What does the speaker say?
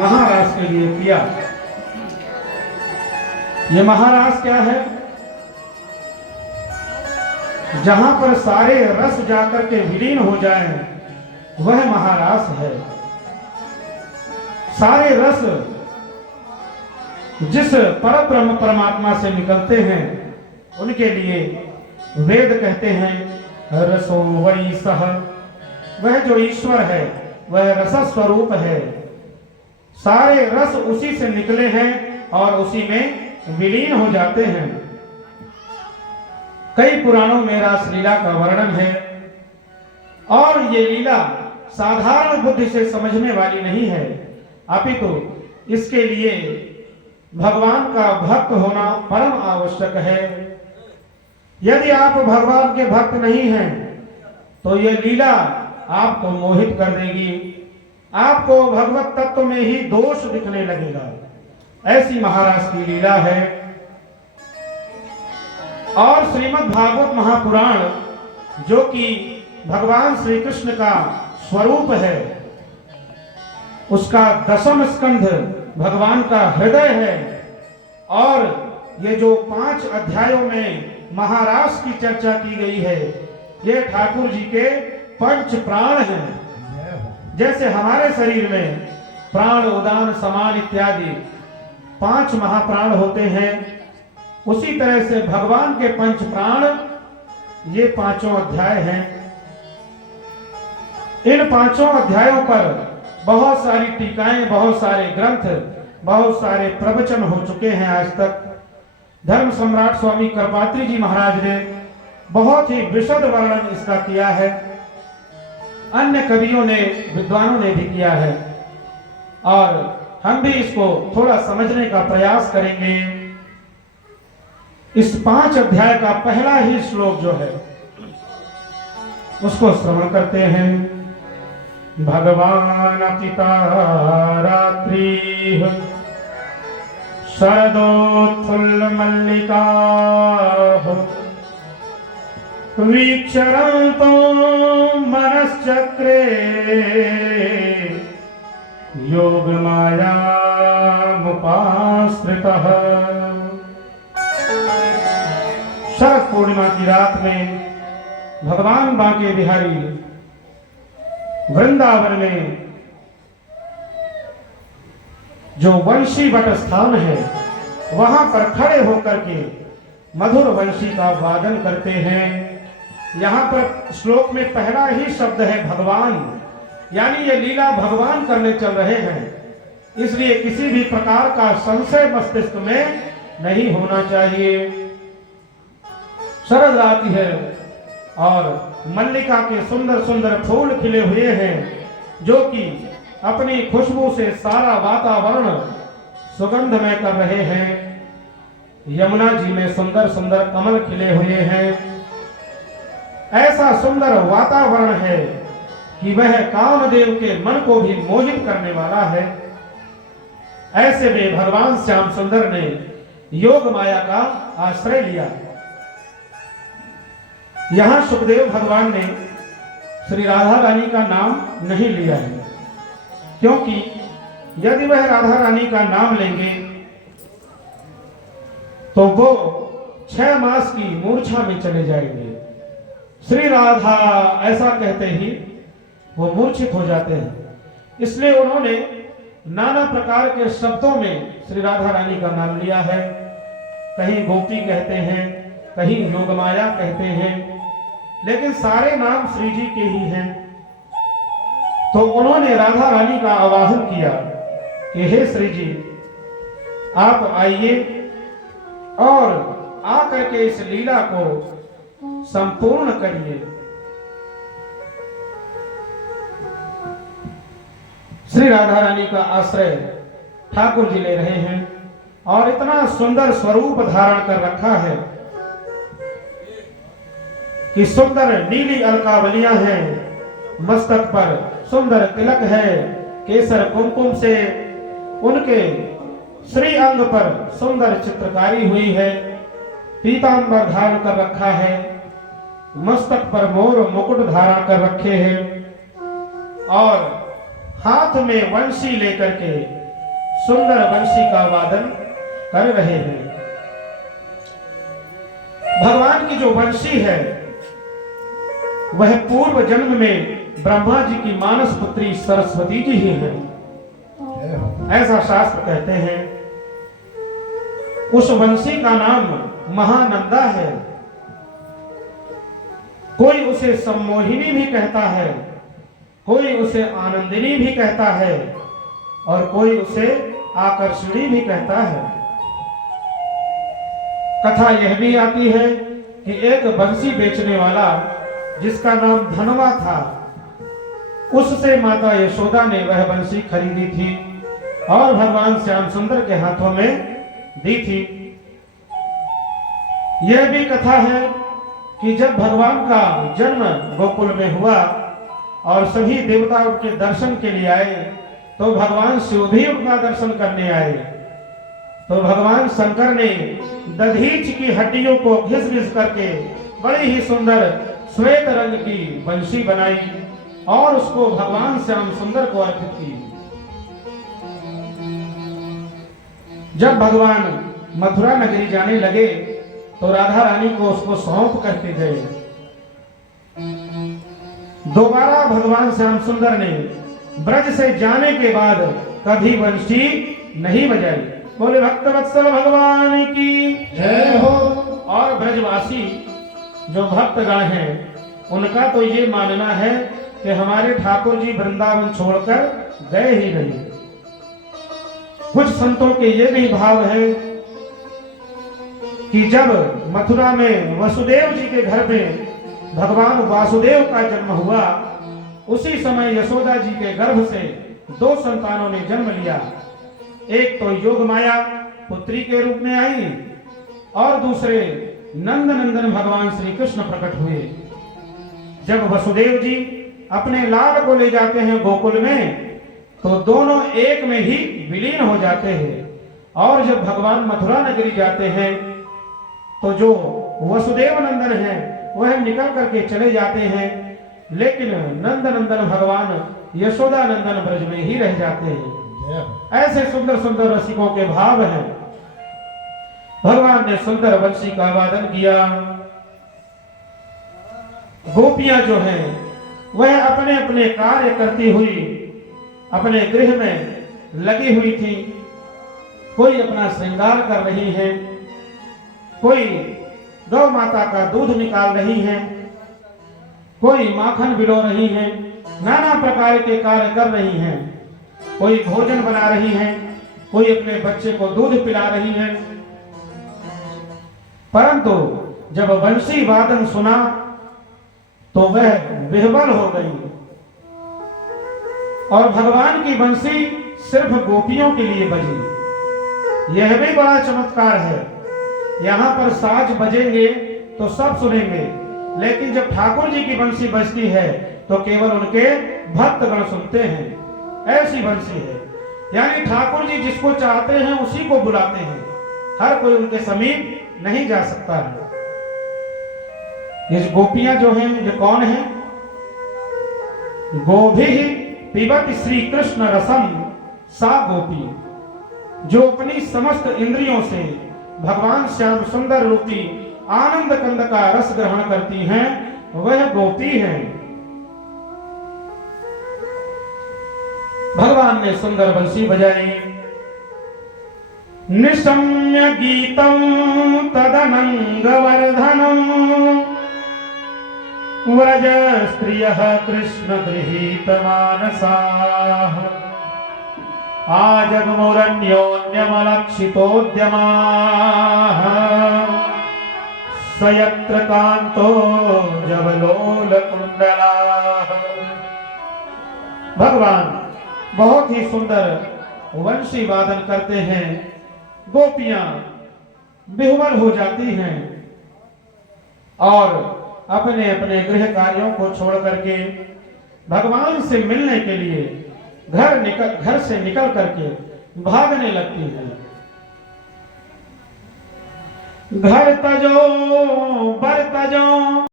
महारास के लिए किया। ये महारास क्या है? जहां पर सारे रस जाकर के विलीन हो जाएं, वह महारास है। सारे रस जिस परब्रह्म परमात्मा से निकलते हैं, उनके लिए वेद कहते हैं रसो वही सह। वह जो ईश्वर है वह रस स्वरूप है। सारे रस उसी से निकले हैं और उसी में विलीन हो जाते हैं। कई पुराणों में रासलीला का वर्णन है और ये लीला साधारण बुद्धि से समझने वाली नहीं है, अपितु इसके लिए भगवान का भक्त होना परम आवश्यक है। यदि आप भगवान के भक्त नहीं हैं तो ये लीला आपको मोहित कर देगी, आपको भगवत तत्व में ही दोष दिखने लगेगा। ऐसी महाराज की लीला है। और श्रीमद् भागवत महापुराण जो कि भगवान श्री कृष्ण का स्वरूप है, उसका 10वां स्कंध भगवान का हृदय है। और ये जो 5 अध्यायों में महारास की चर्चा की गई है, ये ठाकुर जी के पंच प्राण हैं। जैसे हमारे शरीर में प्राण, उदान, समान इत्यादि 5 महाप्राण होते हैं, उसी तरह से भगवान के पंच प्राण ये 5 अध्याय हैं। इन 5 अध्यायों पर बहुत सारी टीकाएं, बहुत सारे ग्रंथ, बहुत सारे प्रवचन हो चुके हैं आज तक। धर्म सम्राट स्वामी करपात्री जी महाराज ने बहुत ही विशद वर्णन इसका किया है। अन्य कवियों ने, विद्वानों ने भी किया है और हम भी इसको थोड़ा समझने का प्रयास करेंगे। इस 5 अध्याय का पहला ही श्लोक जो है उसको श्रवण करते हैं। भगवान पिता रात्रि शरदोत्फुल्ल मल्लिका वीक्षरन्तो मनश्चक्रे योग माया मुपाश्रितः। शरद पूर्णिमा की रात में भगवान बांके बिहारी वृंदावन में जो वंशी वट स्थान है, वहां पर खड़े होकर के मधुर वंशी का वादन करते हैं। यहां पर श्लोक में पहला ही शब्द है भगवान, यानी ये लीला भगवान करने चल रहे हैं, इसलिए किसी भी प्रकार का संशय मस्तिष्क में नहीं होना चाहिए। शरद रात्रि है और मल्लिका के सुंदर सुंदर फूल खिले हुए हैं, जो कि अपनी खुशबू से सारा वातावरण सुगंधमय कर रहे हैं। यमुना जी में सुंदर सुंदर कमल खिले हुए हैं। ऐसा सुंदर वातावरण है कि वह कामदेव के मन को भी मोहित करने वाला है। ऐसे में भगवान श्याम सुंदर ने योग माया का आश्रय लिया। यहां सुखदेव भगवान ने श्री राधा रानी का नाम नहीं लिया है, क्योंकि यदि वह राधा रानी का नाम लेंगे तो वो 6 मास की मूर्छा में चले जाएंगे। श्री राधा ऐसा कहते ही वो मूर्छित हो जाते हैं। इसलिए उन्होंने नाना प्रकार के शब्दों में श्री राधा रानी का नाम लिया है। कहीं गोपी कहते हैं, कहीं योगमाया कहते हैं, लेकिन सारे नाम श्री जी के ही हैं। तो उन्होंने राधा रानी का आवाहन किया कि हे श्री जी, आप आइए और आकर के इस लीला को संपूर्ण करिए। श्री राधा रानी का आश्रय ठाकुर जी ले रहे हैं और इतना सुंदर स्वरूप धारण कर रखा है कि सुंदर नीली अलकावलियां हैं, मस्तक पर सुंदर तिलक है, केसर कुमकुम से उनके श्री अंग पर सुंदर चित्रकारी हुई है, पीतांबर धारण कर रखा है, मस्तक पर मोर मुकुट धारण कर रखे हैं और हाथ में वंशी लेकर के सुंदर बंशी का वादन कर रहे हैं। भगवान की जो बंशी है वह पूर्व जन्म में ब्रह्मा जी की मानस पुत्री सरस्वती जी ही है, ऐसा शास्त्र कहते हैं। उस बंशी का नाम महानंदा है। कोई उसे सम्मोहिनी भी कहता है, कोई उसे आनंदिनी भी कहता है और कोई उसे आकर्षणी भी कहता है। कथा यह भी आती है कि एक बंसी बेचने वाला जिसका नाम धनवा था, उससे माता यशोदा ने वह बंसी खरीदी थी और भगवान श्याम सुंदर के हाथों में दी थी। यह भी कथा है कि जब भगवान का जन्म गोकुल में हुआ और सभी देवता उनके दर्शन के लिए आए, तो भगवान शिव भी उनका दर्शन करने आए। तो भगवान शंकर ने दधीच की हड्डियों को घिस घिस करके बड़ी ही सुंदर श्वेत रंग की बंशी बनाई और उसको भगवान श्याम सुंदर को अर्पित की। जब भगवान मथुरा नगरी जाने लगे तो राधा रानी को उसको सौंप करके गए। दोबारा भगवान श्याम सुंदर ने ब्रज से जाने के बाद कभी बंशी नहीं बजाई। बोले भक्त वत्सल भगवान की जय हो। और ब्रजवासी जो भक्तगण हैं उनका तो ये मानना है कि हमारे ठाकुर जी वृंदावन छोड़कर गए ही नहीं। कुछ संतों के ये भी भाव है कि जब मथुरा में वसुदेव जी के घर में भगवान वासुदेव का जन्म हुआ, उसी समय यशोदा जी के गर्भ से दो संतानों ने जन्म लिया। एक तो योग माया पुत्री के रूप में आई और दूसरे नंद नंदन भगवान श्री कृष्ण प्रकट हुए। जब वसुदेव जी अपने लाल को ले जाते हैं गोकुल में, तो दोनों एक में ही विलीन हो जाते हैं। और जब भगवान मथुरा नगरी जाते हैं तो जो वसुदेव नंदन है वह निकल करके चले जाते हैं, लेकिन नंद नंदन भगवान यशोदा नंदन ब्रज में ही रह जाते हैं। ऐसे सुंदर सुंदर रसिकों के भाव हैं। भगवान ने सुंदर बंशी का वादन किया। गोपियां जो हैं वह अपने अपने कार्य करती हुई अपने गृह में लगी हुई थी। कोई अपना श्रृंगार कर रही है, कोई गौ माता का दूध निकाल रही है, कोई माखन बिलो रही है, नाना प्रकार के कार्य कर रही हैं। कोई भोजन बना रही है, कोई अपने बच्चे को दूध पिला रही है। परंतु जब बंशी वादन सुना तो वह विह्वल हो गई। और भगवान की बंशी सिर्फ गोपियों के लिए बजी। यह भी बड़ा चमत्कार है। यहाँ पर साज बजेंगे तो सब सुनेंगे, लेकिन जब ठाकुर जी की बंशी बजती है तो केवल उनके भक्तगण सुनते हैं। ऐसी बंशी है, यानी ठाकुर जी जिसको चाहते हैं उसी को बुलाते हैं। हर कोई उनके समीप नहीं जा सकता है। ये गोपियां जो हैं ये कौन है? गोभी पिबत श्री कृष्ण रसम सा गोपी, जो अपनी समस्त इंद्रियों से भगवान श्याम सुंदर रूपी आनंद कंद का रस ग्रहण करती हैं, वह गोपी है। भगवान ने सुंदर बंशी बजाई। निशम्य गीतम तदनंग वर्धनम व्रज स्त्रियः कृष्ण गृहीत मानसाः आजगमुरन्योन्यमलक्षितोद्यमाः स यत्र कान्तो जवलोलकुण्डलाः। भगवान बहुत ही सुंदर वंशी वादन करते हैं। गोपियां विह्वल हो जाती हैं और अपने अपने गृह कार्यों को छोड़ करके भगवान से मिलने के लिए घर से निकल करके भागने लगती है। घर तजो बर तजो